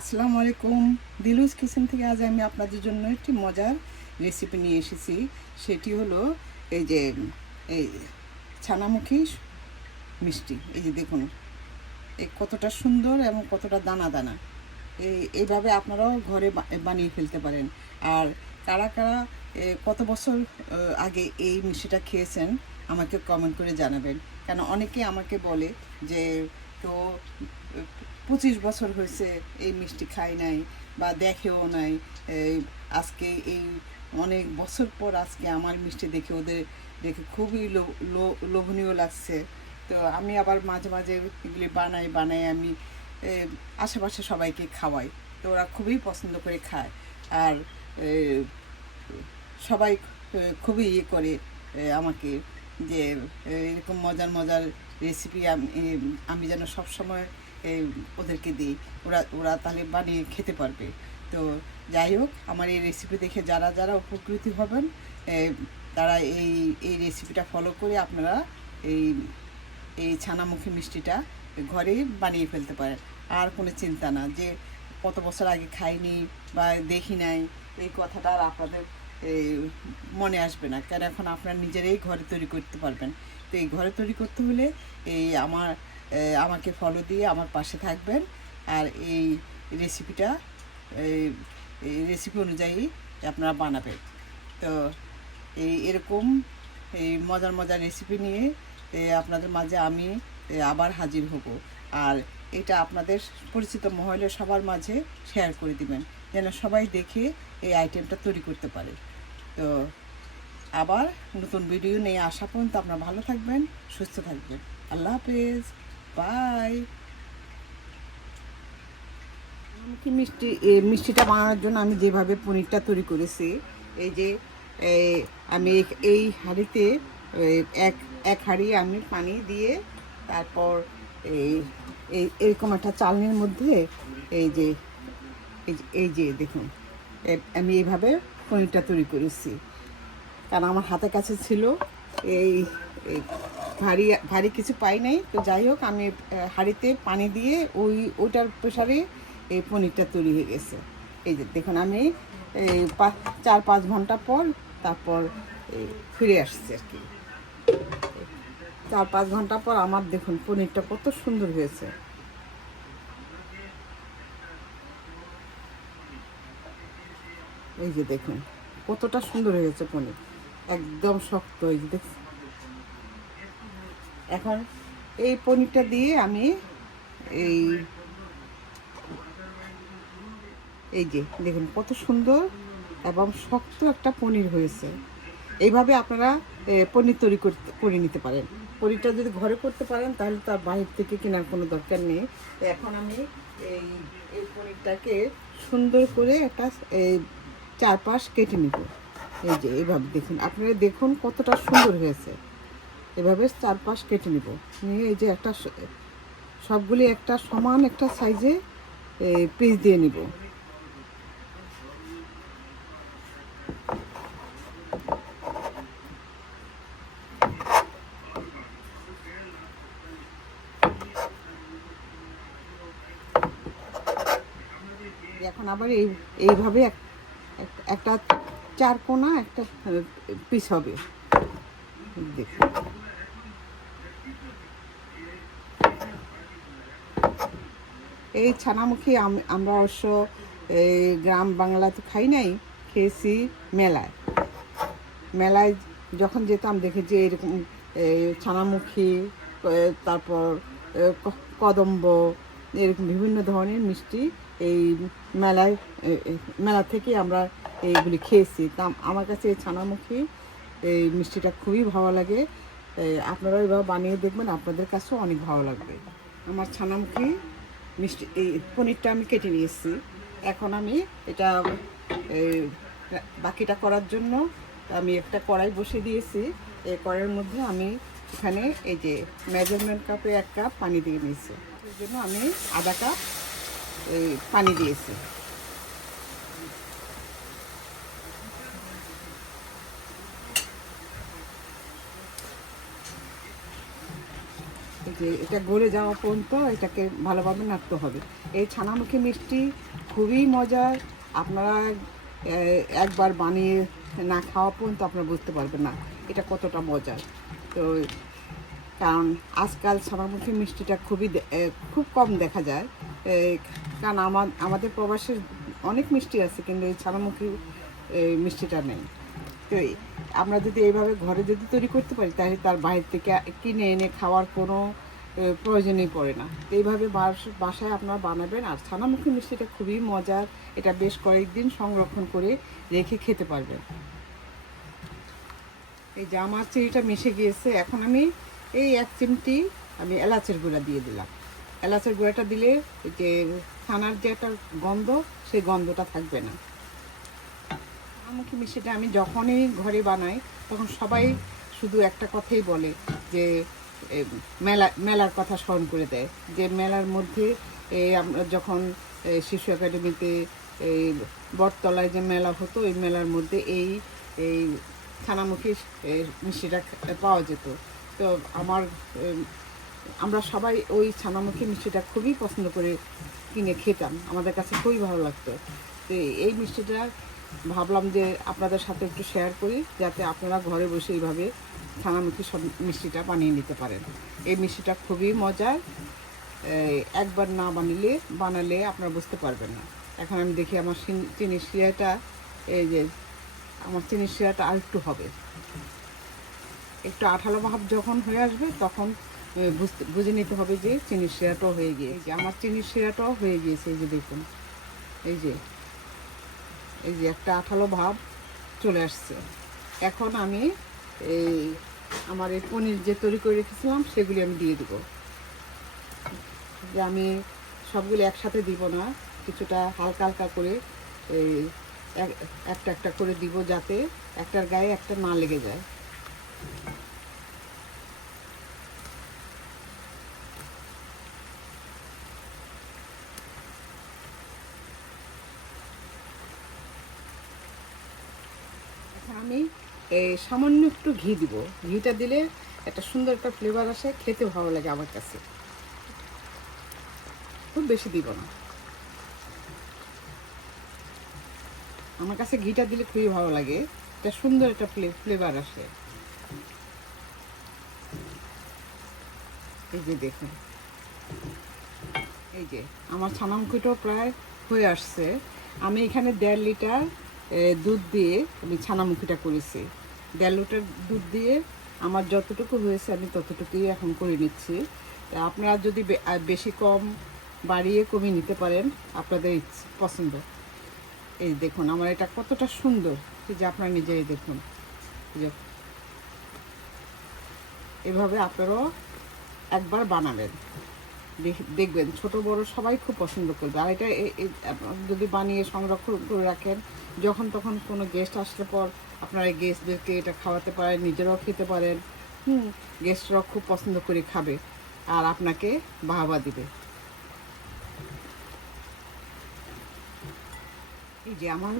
আসসালামু আলাইকুম। দিলুজ কিচেন থেকে আজ আমি আপনাদের জন্য একটি মজার রেসিপি নিয়ে এসেছি। সেটি হলো এই যে, এই ছানামুখী মিষ্টি। এই যে দেখুন, এই কতটা সুন্দর এবং কতটা দানা দানা এই, এইভাবে আপনারাও ঘরে বানিয়ে ফেলতে পারেন। আর কারা কারা কত বছর আগে এই মিষ্টিটা খেয়েছেন, আমাকে কমেন্ট করে জানাবেন। কেন অনেকে আমাকে বলে যে, তো পঁচিশ বছর হয়েছে এই মিষ্টি খাই নাই বা দেখেও নাই। আজকে এই অনেক বছর পর আজকে আমার মিষ্টি দেখে ওদের দেখে খুবই লোভনীয় লাগছে। তো আমি আবার মাঝে মাঝে এগুলি বানাই বানাই আমি আশেপাশে সবাইকে খাওয়াই। তো ওরা খুবই পছন্দ করে খায়। আর সবাই খুবই ইয়ে করে আমাকে যে এরকম মজার মজার রেসিপি আমি আমি যেন সবসময় এ, ওদেরকে দিই। ওরা ওরা তাহলে বানিয়ে খেতে পারবে। তো যাই হোক আমার এই রেসিপি দেখে যারা যারা উপকৃত হবেন তারা এই এই রেসিপিটা ফলো করে আপনারা এই এই ছানামুখী মিষ্টিটা ঘরে বানিয়ে ফেলতে পারেন। আর কোনো চিন্তা না যে কত বছর আগে খাইনি বা দেখি নাই এই কথাটা আর আপনাদের এই, মনে আসবে না। কেন এখন আপনারা নিজেরাই ঘরে তৈরি করতে পারবেন। তো এই ঘরে তৈরি করতে হলে এই আমার আমাকে ফলো দিয়ে আমার পাশে থাকবেন। আর এই রেসিপিটা এই রেসিপি অনুযায়ী আপনারা বানাবেন। তো এই এরকম, এই মজার মজার রেসিপি নিয়ে আপনাদের মাঝে আমি আবার হাজির হব। আর এটা আপনাদের পরিচিত মহলে সবার মাঝে শেয়ার করে দিবেন, যেন সবাই দেখে এই আইটেমটা তৈরি করতে পারে। তো আবার নতুন ভিডিও নিয়ে আসা পর্যন্ত আপনারা ভালো থাকবেন, সুস্থ থাকবেন। আল্লাহ হাফেজ। বাই কি মিষ্টি মিষ্টিটা বানানোর জন্য আমি যেভাবে পনিরটা তৈরি করেছি, এই যে আমি এই- হাঁড়িতে এক এক হাঁড়ি আমি পানি দিয়ে তারপর এই এই এরকম একটা চালনির মধ্যে এই যে, এই যে- দেখুন আমি এইভাবে পনিরটা তৈরি করেছি। কারণ আমার হাতের কাছে ছিল এই ভারী ভারী কিছু পাই নাই। তো যাই হোক, আমি হাঁড়িতে পানি দিয়ে ওই, ওইটার প্রেশারে এই পনিরটা তৈরি হয়ে গেছে। এই যে দেখুন, আমি এই পাঁচ, চার, পাঁচ ঘণ্টা পর তারপর ফিরে আসছি আর কি। চার, পাঁচ ঘণ্টা পর আমার দেখুন, পনিরটা কত সুন্দর হয়েছে। এই যে দেখুন, কতটা সুন্দর হয়েছে পনির। একদম শক্ত, এই যে দেখুন। এখন এই পনিরটা দিয়ে আমি এই এই যে, দেখুন কত সুন্দর এবং শক্ত একটা পনির হয়েছে। এইভাবে আপনারা পনির তৈরি করতে, করে নিতে পারেন। পনিরটা যদি ঘরে করতে পারেন, তাহলে তার বাইরে থেকে কেনার কোনো দরকার নেই। এখন আমি এই এই পনিরটাকে সুন্দর করে একটা এই চারপাশ কেটে নিব। এই যে, এইভাবে দেখুন। আপনারা দেখুন কতটা সুন্দর হয়েছে। এভাবে চারপাশ কেটে নেব। নিয়ে এই যে একটা সবগুলি একটা সমান একটা সাইজে পিস দিয়ে নিব। এখন আবার এই, এইভাবে এক- এক- একটা চার কোনা একটা পিস হবে। দেখুন। এই ছানামুখী আম- আমরা অবশ্য গ্রাম বাংলাতে খাই নাই, খেয়েছি মেলায়। মেলায় যখন যেতাম দেখেছি এরকম এই ছানামুখী তারপর কদম্ব, এরকম বিভিন্ন ধরনের মিষ্টি এই মেলায় মেলা থেকে আমরা এইগুলি খেয়েছি। তা আমার কাছে এই ছানামুখী এই মিষ্টিটা খুবই ভালো লাগে। আপনারা এবার বানিয়ে দেখবেন, আপনাদের কাছেও অনেক ভালো লাগবে। আমার ছানামুখী মিষ্টি, এই পনিরটা আমি কেটে নিয়েছি। এখন আমি এটা বাকিটা করার জন্য আমি একটা কড়াই বসিয়ে দিয়েছি। এই কড়াইয়ের মধ্যে আমি এখানে এই যে মেজারমেন্ট কাপে এক কাপ পানি দিয়ে নিয়েছি। এর জন্য আমি আধা কাপ এই পানি দিয়েছি। যে এটা গলে যাওয়া পর্যন্ত এটাকে ভালোভাবে নাড়তে হবে। এই ছানামুখী মিষ্টি খুবই মজার। আপনারা একবার বানিয়ে না খাওয়া পর্যন্ত আপনারা বুঝতে পারবেন না এটা কতটা মজার। তো, কারণ আজকাল ছানামুখী মিষ্টিটা খুবই খুব কম দেখা যায়। কারণ আমার আমাদের প্রবাসের অনেক মিষ্টি আছে, কিন্তু এই ছানামুখী মিষ্টিটা নেই। তো আমরা যদি এইভাবে ঘরে যদি তৈরি করতে পারি, তাহলে তার বাইরে থেকে কিনে এনে খাওয়ার কোনো প্রয়োজনই পড়ে না। এইভাবে বাস- বাসায় আপনারা বানাবেন আর ছানামুখী মিষ্টিটা খুবই মজার। এটা বেশ কয়েকদিন সংরক্ষণ করে রেখে খেতে পারবেন। এই যে আমার চিনিটা মিশে গিয়েছে, এখন আমি এই এক চিমটি আমি এলাচের গুঁড়া দিয়ে দিলাম। এলাচের গুঁড়াটা দিলে যে ছানার যে একটা গন্ধ, সেই গন্ধটা থাকবে না। ছানামুখী মিষ্টিটা আমি যখনই ঘরে বানাই, তখন সবাই শুধু একটা কথাই বলে যে মেলা, মেলার কথা স্মরণ করে দেয়। যে মেলার মধ্যে আমরা যখন শিশু একাডেমিতে এই বটতলায় যে মেলা হতো, ওই মেলার মধ্যে এই এই ছানামুখী মিষ্টিটা পাওয়া যেত। তো আমার আমরা সবাই ওই ছানামুখী মিষ্টিটা খুবই পছন্দ করে কিনে খেতাম। আমাদের কাছে খুবই ভালো লাগতো। তো এই মিষ্টিটা ভাবলাম যে আপনাদের সাথে একটু শেয়ার করি, যাতে আপনারা ঘরে বসে এইভাবে ছানামুখী সব মিষ্টিটা বানিয়ে নিতে পারেন। এই মিষ্টিটা খুবই মজার। একবার না বানিলে, বানালে আপনারা বুঝতে পারবেন না। এখন আমি দেখি আমার চিনি- শিরাটা, এই যে আমার চিনির শিরাটা আর একটু হবে। একটু আঠালো ভাব যখন হয়ে আসবে, তখন বুঝতে, বুঝে নিতে হবে যে চিনির শিরাটাও হয়ে গিয়ে যে আমার চিনির শিরাটাও হয়ে গিয়েছে, এই যে দেখুন। এই যে এই যে একটা আঠালো ভাব চলে আসছে। এখন আমি এই আমার এই পনির যে তৈরি করে রেখেছিলাম, সেগুলি আমি দিয়ে দেবো। যে আমি সবগুলো একসাথে দিব না, কিছুটা হালকা হালকা করে এই এক- একটা একটা করে দিব যাতে একটার গায়ে একটা না লেগে যায় এখন আমি এই সামান্য একটু ঘি দিব। ঘিটা দিলে একটা সুন্দর একটা ফ্লেভার আসে, খেতে ভালো লাগে আমার কাছে। খুব বেশি দিব না। আমার কাছে ঘিটা দিলে খুবই ভালো লাগে। একটা সুন্দর একটা ফ্লেভার আসে। এই যে দেখুন। এই যে, আমার ছানামুখিটাও প্রায় হয়ে আসছে। আমি এখানে দেড় লিটার দুধ দিয়ে আমি ছানামুখিটা করেছি। দেড় লিটার দুধ দিয়ে আমার যতটুকু হয়েছে আমি ততটুকুই এখন করে নিচ্ছি। আপনারা যদি বেশি কম বাড়িয়ে কমিয়ে নিতে পারেন, আপনাদের পছন্দ। এই দেখুন, আমার এটা কতটা সুন্দর। যে আপনারা নিজেই দেখুন। এভাবে আপনারাও একবার বানাবেন। দেখ- দেখবেন, ছোট বড় সবাই খুব পছন্দ করবে। আর এটা যদি বানিয়ে সংরক্ষণ করে রাখেন, যখন তখন কোনো গেস্ট আসলে পর আপনারা এই গেস্টদেরকে এটা খাওয়াতে পারেন নিজেরাও খেতে পারেন। হুম। গেস্টরাও খুব পছন্দ করে খাবে আর আপনাকে বাহাবা দিবে। এই যে আমার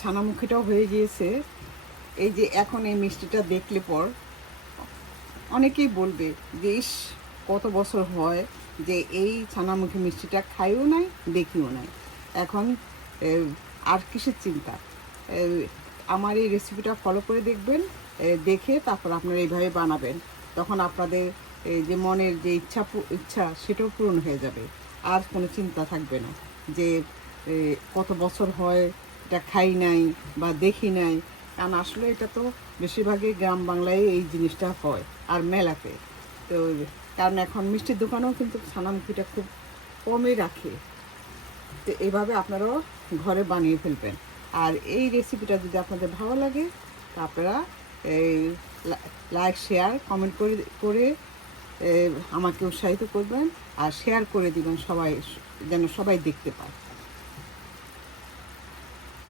ছানামুখীটাও হয়ে গিয়েছে। এই যে এখন এই মিষ্টিটা দেখলে পর অনেকেই বলবে যে ইস কত বছর হয় যে এই ছানামুখী মিষ্টিটা খাইও নাই দেখিও নাই। এখন আর কিসের চিন্তা? আমার এই রেসিপিটা ফলো করে দেখবেন দেখে তারপর আপনারা এইভাবে বানাবেন। তখন আপনাদের যে মনের যে ইচ্ছা ইচ্ছা সেটাও পূরণ হয়ে যাবে। আর কোনো চিন্তা থাকবে না যে কত বছর হয়, এটা খাই নাই বা দেখি নাই। কারণ আসলে এটা তো বেশিরভাগই গ্রাম বাংলায় এই জিনিসটা হয়, আর মেলাতে। তো কারণ এখন মিষ্টির দোকানেও কিন্তু ছানামুখিটা খুব কমই রাখে। তো এইভাবে আপনারাও ঘরে বানিয়ে ফেলবেন। আর এই রেসিপিটা যদি আপনাদের ভালো লাগে, তা আপনারা এই লাইক শেয়ার কমেন্ট করে করে আমাকে উৎসাহিত করবেন আর শেয়ার করে দিবেন সবাই, যেন সবাই দেখতে পায়।